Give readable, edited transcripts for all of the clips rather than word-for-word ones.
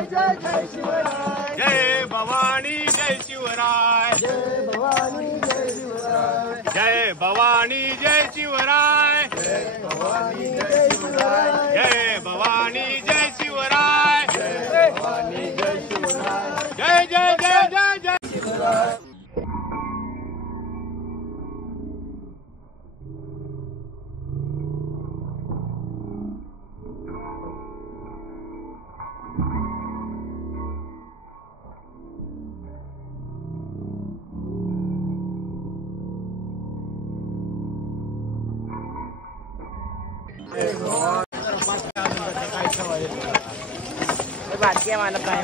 जय भवानी जय शिवराय, जय भवानी जय शिवराय, जय भवानी जय शिवराय, जय भवानी जय शिवराय, जय भवानी जय शिवराय, जय भवानी जय शिवराय, जय जय जय जय जय शिवराय। भारतीय मानत आहे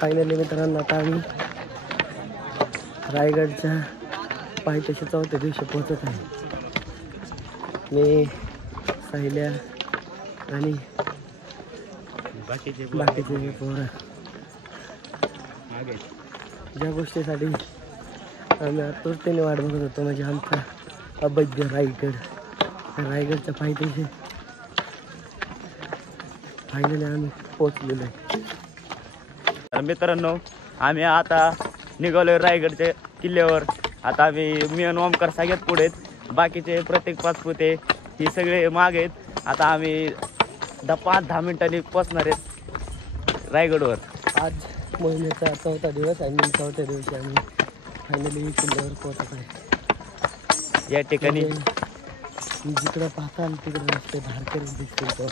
फायनली मित्रांनो आता आम्ही रायगडच्या पायथ्याशी चौथ्या दिवशी पोहोचत आहे. मी साहिल्या आणि बाकीचे पोरं ज्या गोष्टीसाठी आम्ही आतुरतेने वाट बघत होतो म्हणजे आमचा अभेद्य रायगडच्या पायथ्याशी फायनली आम्ही पोहोचलेलो आहे. मित्रांनो, आम्ही आता निघालोय रायगडच्या किल्ल्यावर. आता मी आणि ओमकार सगळ्यात पुढे आहेत, बाकीचे प्रत्येक पाचपुते ही सगळे मागे आहेत. आता आम्ही 5-10 मिनिटांनी पोचणार आहेत रायगडवर. आज मोहिमेचा चौथा दिवस आणि चौथ्या दिवशी आम्ही फायनली किल्ल्यावर पोहोचत आहे. या ठिकाणी जिकडं पाहताल तिकडं रस्ते धारकरी दिसतील तो.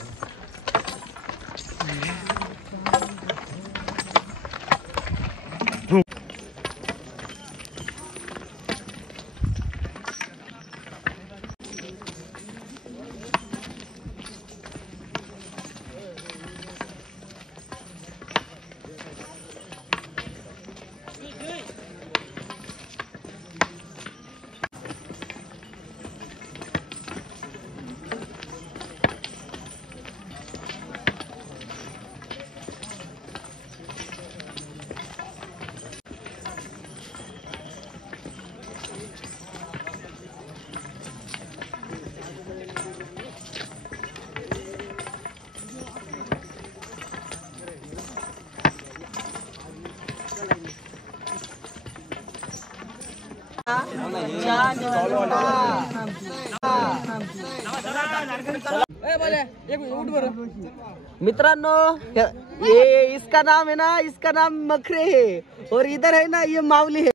मित्रांनो, ये इसका नाम है ना, इसका नाम मखरे है और इधर है ना ये मावली है.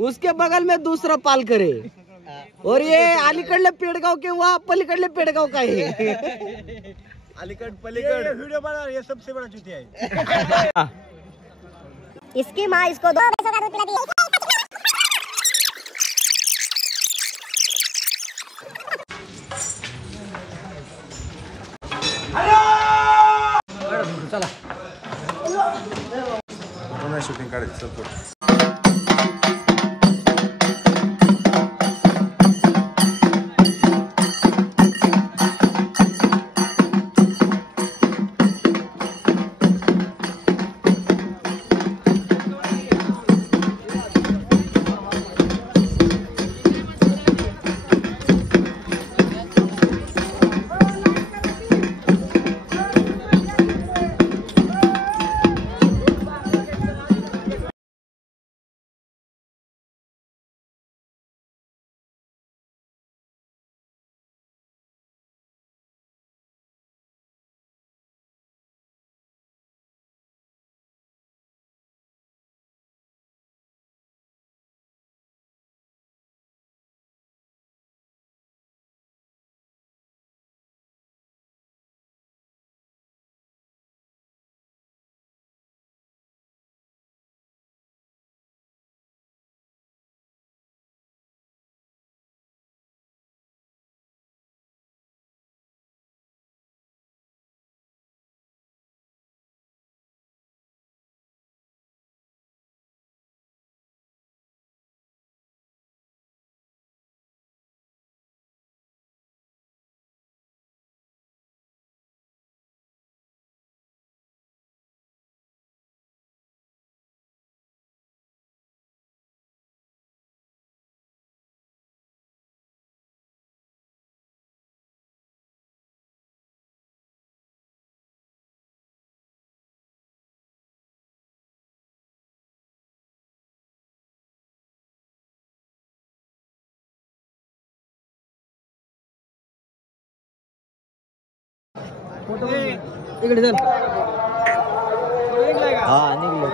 उसके बगल में दूसरा पालकर है और ये अलीकडले पेडगाव के वहाँ पलीकडले पेडगाव का है. अलीकड़ पलीकड़ वीडियो बना, ये सबसे बड़ा चुतिया है. इसकी माँ इसको 2 पैसों का दूध पिलाती है. चला शूटिंग काढायचं. इकडे चल. निघलाय का? हा निघलो.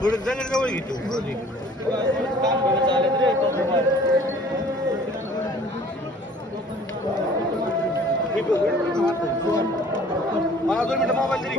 थोडं जंगल जवळ घेतो. मला 2 मिनिटं मोबाईल तरी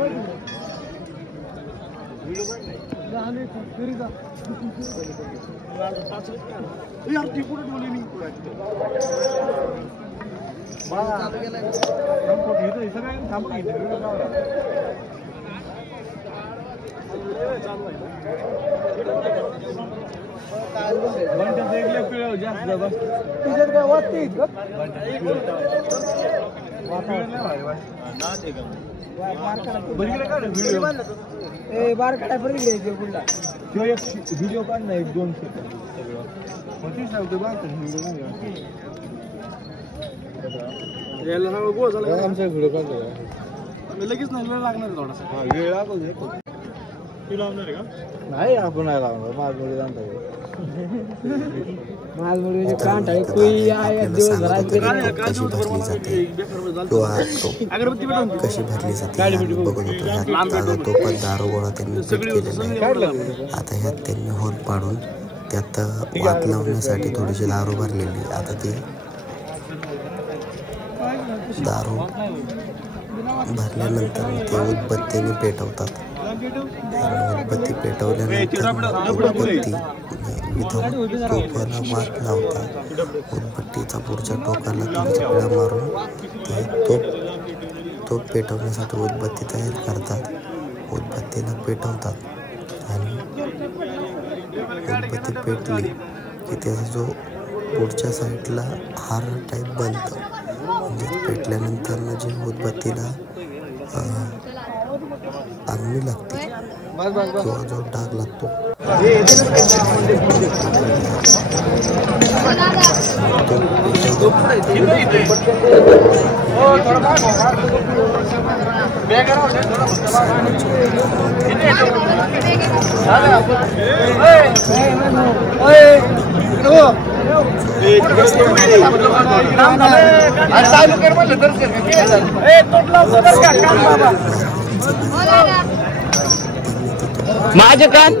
व्हिडिओ काढ ना 1-2 आमचा व्हिडिओ काढतो लगेच नाही वेळ लागणार थोडासा. वेळ लागतो तू लावणार आहे का? नाही आपण नाही लावणार. माझ्याकडे जाणार कशी भरली जाते बघत होतो. आता तो पण दारू गोळा त्यांनी फिट केलेला आहे. आता ह्यात त्यांनी होल पाडून त्यात वात लावण्यासाठी थोडीशी दारू भरलेली. आता ती दारू भरल्यानंतर ते उदबत्तीने पेटवतात. उदबत्ती पेटवल्यानंतर उदबत्ती विथाऊट टोपाला वात लावतात. उदबत्तीचा पुढच्या टोकाला थोडीशी पिळा मारून ते तोप पेटवण्यासाठी उदबत्ती तयार करतात. उदबत्तीला पेटवतात आणि उदबत्ती पेटली की त्याचा जो पुढच्या साईडला हार टाईप बनतं. म्हणजे पेटल्यानंतर जे उदबत्तीला आगणी लागते किंवा जो डाग लागतो माझे कान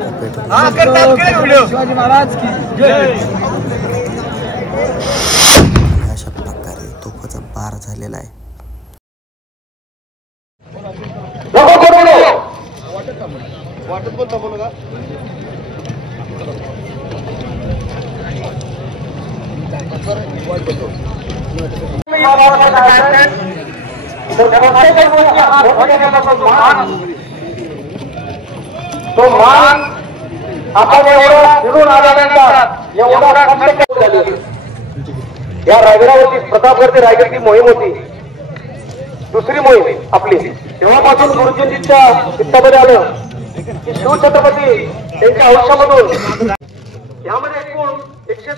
शिवाजी महाराज की जय. अशा प्रकारे तोफाचा बार झालेला आहे. वाटत बोलता बोलू का? तो मान आपण एवढा फिरून आल्यानंतर एवढा खर्च झाली. या रायगडावरती प्रतापगड ते रायगडची मोहीम होती. दुसरी मोहीम आपली. तेव्हापासून गुरुजींच्या चित्तामध्ये आलं की शिवछत्रपती त्यांच्या आयुष्यामधून यामध्ये एकूण 100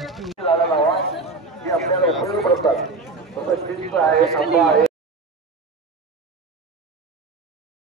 झाला लावा जे आपल्याला उपयोगी पडतात.